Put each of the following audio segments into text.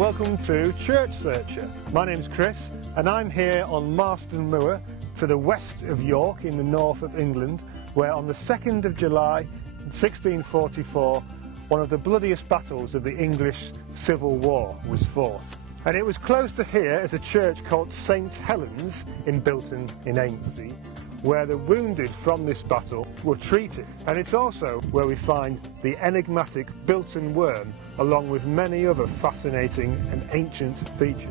welcome to Church Searcher. My name's Chris and I'm here on Marston Moor to the west of York in the north of England, where on the 2nd of July 1644 one of the bloodiest battles of the English Civil War was fought. And it was close to here is a church called St. Helen's in Bilton-in-Aintsy, where the wounded from this battle were treated. And it's also where we find the enigmatic Bilton Worm, along with many other fascinating and ancient features.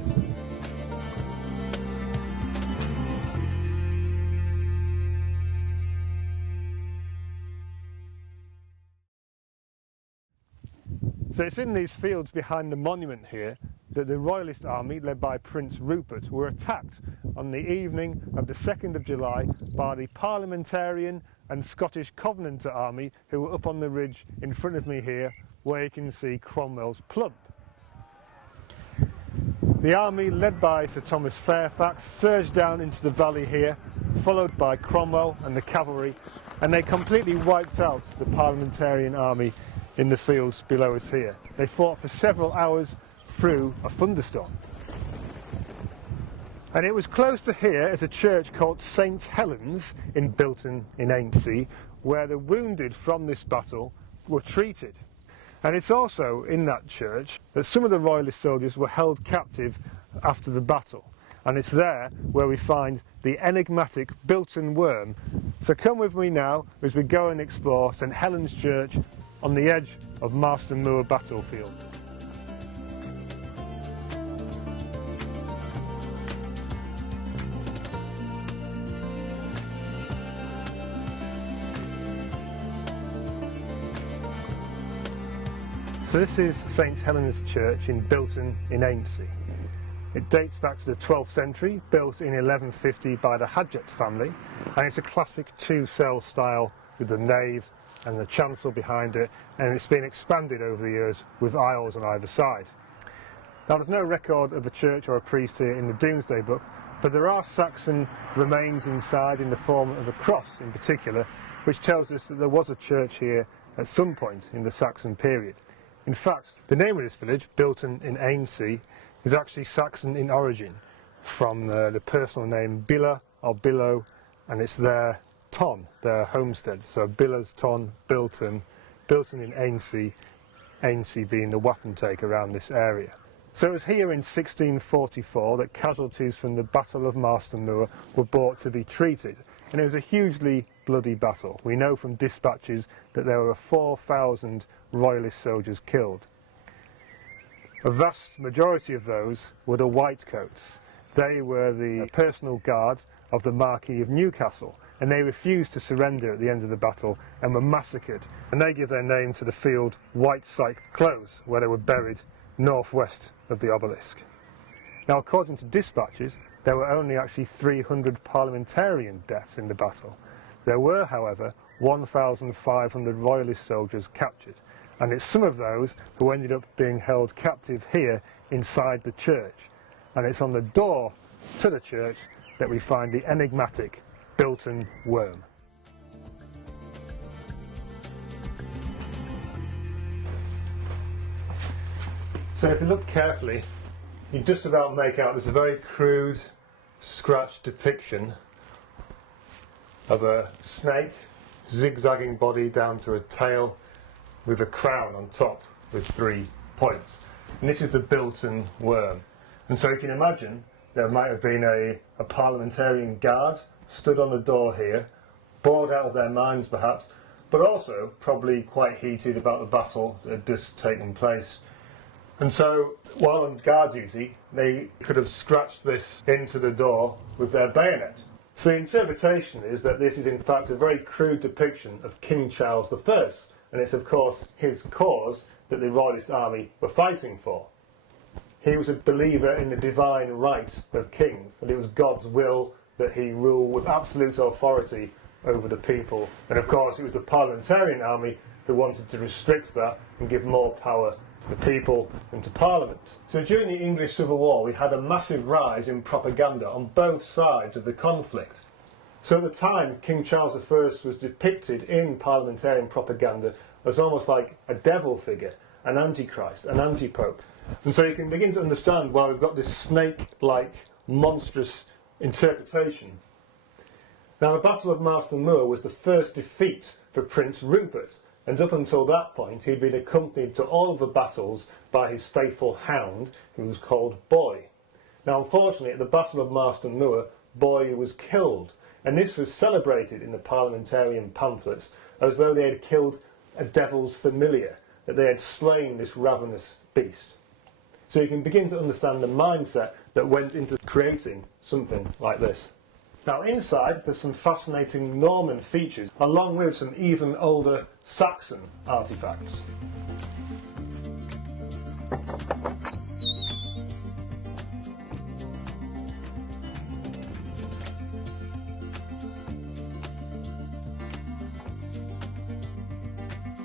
So it's in these fields behind the monument here that the Royalist army, led by Prince Rupert, were attacked on the evening of the 2nd of July by the Parliamentarian and Scottish Covenanter army, who were up on the ridge in front of me here, where you can see Cromwell's plump. The army, led by Sir Thomas Fairfax, surged down into the valley here, followed by Cromwell and the cavalry, and they completely wiped out the Parliamentarian army in the fields below us here. They fought for several hours through a thunderstorm. And it was close to here is a church called St. Helen's in Bilton-in-Aintsy, where the wounded from this battle were treated. And it's also in that church that some of the Royalist soldiers were held captive after the battle. And it's there where we find the enigmatic Bilton Worm. So come with me now as we go and explore St. Helen's Church on the edge of Marston Moor battlefield. So this is St. Helen's Church in Bilton-in-Aintsy. It dates back to the 12th century, built in 1150 by the Hadget family, and it's a classic two-cell style with the nave and the chancel behind it, and it's been expanded over the years with aisles on either side. Now there's no record of a church or a priest here in the Domesday Book, but there are Saxon remains inside in the form of a cross in particular, which tells us that there was a church here at some point in the Saxon period. In fact, the name of this village, Bilton-in-Aintsy, is actually Saxon in origin, from the personal name Billa or Billow, and it's their ton, their homestead. So Billa's ton, Bilton, Bilton-in-Aintsy, Aintsy being the wapentake around this area. So it was here in 1644 that casualties from the Battle of Marston Moor were brought to be treated, and it was a hugely bloody battle. We know from dispatches that there were 4,000 Royalist soldiers killed. A vast majority of those were the Whitecoats. They were the personal guard of the Marquis of Newcastle, and they refused to surrender at the end of the battle and were massacred. And they give their name to the field Whitesyke Close, where they were buried northwest of the obelisk. Now, according to dispatches, there were only actually 300 Parliamentarian deaths in the battle. There were, however, 1,500 Royalist soldiers captured, and it's some of those who ended up being held captive here inside the church. And it's on the door to the church that we find the enigmatic Bilton Worm. So if you look carefully, you just about make out this very crude, scratched depiction of a snake, zigzagging body down to a tail, with a crown on top with 3 points. And this is the Bilton Worm. And so you can imagine there might have been a parliamentarian guard stood on the door here, bored out of their minds perhaps, but also probably quite heated about the battle that had just taken place. And so, while on guard duty, they could have scratched this into the door with their bayonet. So the interpretation is that this is in fact a very crude depiction of King Charles I, and it's of course his cause that the Royalist army were fighting for. He was a believer in the divine right of kings, that it was God's will that he rule with absolute authority over the people. And of course it was the Parliamentarian army who wanted to restrict that and give more power to the people and to Parliament. So during the English Civil War we had a massive rise in propaganda on both sides of the conflict. So at the time, King Charles I was depicted in parliamentarian propaganda as almost like a devil figure, an antichrist, an anti-pope. And so you can begin to understand why we've got this snake-like, monstrous interpretation. Now, the Battle of Marston Moor was the first defeat for Prince Rupert, and up until that point he'd been accompanied to all of the battles by his faithful hound, who was called Boy. Now, unfortunately, at the Battle of Marston Moor, Boy was killed, and this was celebrated in the parliamentarian pamphlets as though they had killed a devil's familiar, that they had slain this ravenous beast. So you can begin to understand the mindset that went into creating something like this. Now, inside there's some fascinating Norman features, along with some even older Saxon artefacts.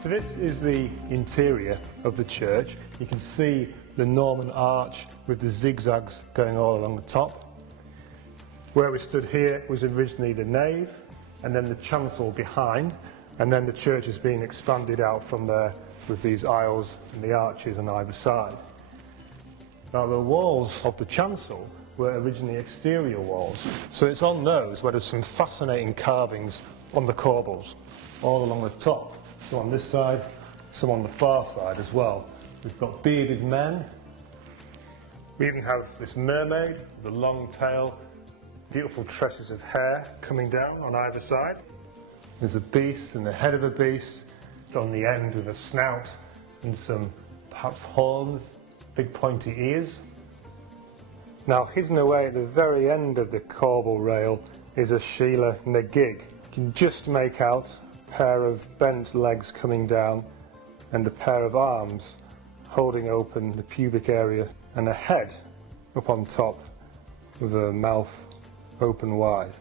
So this is the interior of the church. You can see the Norman arch with the zigzags going all along the top. Where we stood here was originally the nave, and then the chancel behind, and then the church has been expanded out from there with these aisles and the arches on either side. Now, the walls of the chancel were originally exterior walls, so it's on those where there's some fascinating carvings on the corbels, all along the top. Some on this side, some on the far side as well. We've got bearded men. We even have this mermaid with a long tail, beautiful tresses of hair coming down on either side. There's a beast and the head of a beast on the end with a snout and some perhaps horns, big pointy ears. Now, hidden away at the very end of the corbel rail is a Sheela and a gig. You can just make out a pair of bent legs coming down and a pair of arms holding open the pubic area and a head up on top with a mouth open wide.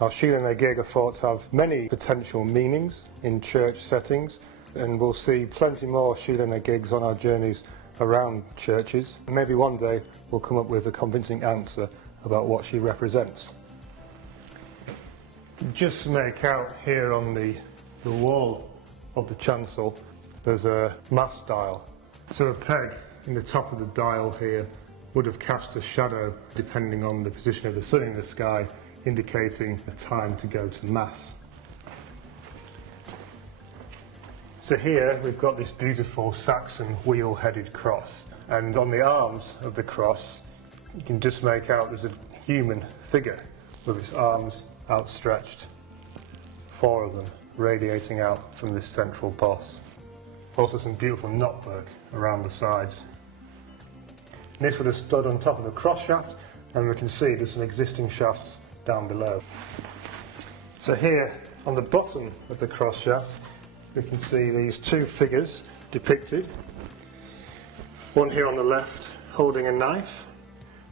Now, Sheela and a gig are thought to have many potential meanings in church settings, and we'll see plenty more Sheela and a gigs on our journeys around churches. And maybe one day we'll come up with a convincing answer about what she represents. Just make out here on the wall of the chancel there's a mass dial. So a peg in the top of the dial here would have cast a shadow depending on the position of the sun in the sky, indicating the time to go to Mass. So here we've got this beautiful Saxon wheel-headed cross, and on the arms of the cross you can just make out there's a human figure with its arms outstretched, 4 of them radiating out from this central boss. Also some beautiful knotwork around the sides. And this would have stood on top of the cross shaft, and we can see there's some existing shafts down below. So here on the bottom of the cross shaft we can see these 2 figures depicted. One here on the left holding a knife.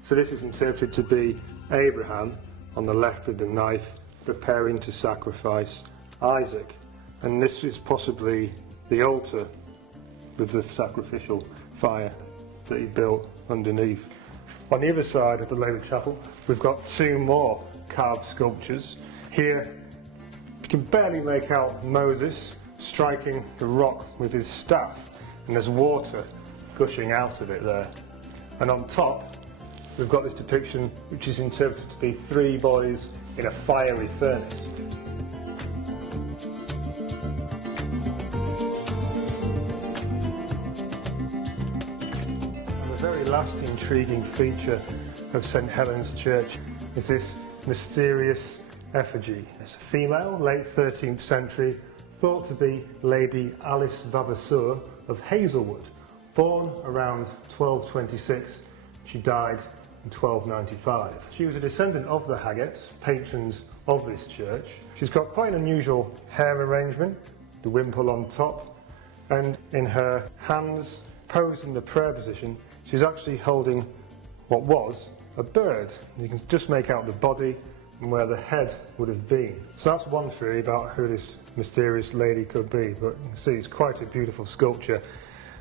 So this is interpreted to be Abraham on the left with the knife, preparing to sacrifice Isaac. And this is possibly the altar with the sacrificial fire that he built underneath. On the other side of the lower chapel we've got 2 more carved sculptures. Here you can barely make out Moses striking the rock with his staff, and there's water gushing out of it there. And on top we've got this depiction which is interpreted to be 3 boys in a fiery furnace. The very last intriguing feature of St. Helen's Church is this mysterious effigy. It's a female, late 13th century, thought to be Lady Alice Vavasour of Hazelwood, born around 1226. She died in 1295. She was a descendant of the Haggets, patrons of this church. She's got quite an unusual hair arrangement, the wimple on top, and in her hands, posed in the prayer position, she's actually holding what was a bird. You can just make out the body and where the head would have been. So that's one theory about who this mysterious lady could be, but you can see it's quite a beautiful sculpture.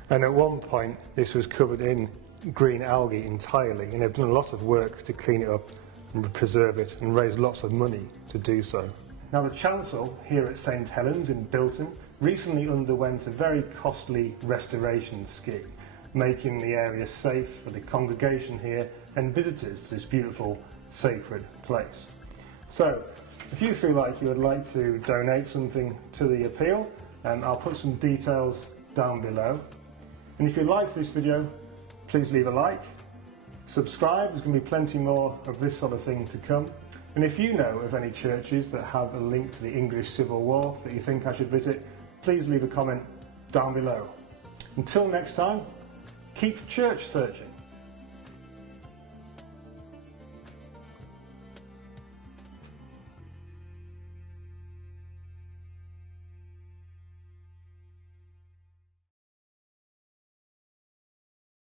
And at one point this was covered in green algae entirely, and they've done a lot of work to clean it up and preserve it and raise lots of money to do so. Now, the chancel here at St. Helen's in Bilton recently underwent a very costly restoration scheme, making the area safe for the congregation here and visitors to this beautiful sacred place. So if you feel like you would like to donate something to the appeal, I'll put some details down below. And if you liked this video, please leave a like, subscribe, there's going to be plenty more of this sort of thing to come. And if you know of any churches that have a link to the English Civil War that you think I should visit, please leave a comment down below. Until next time, keep church searching.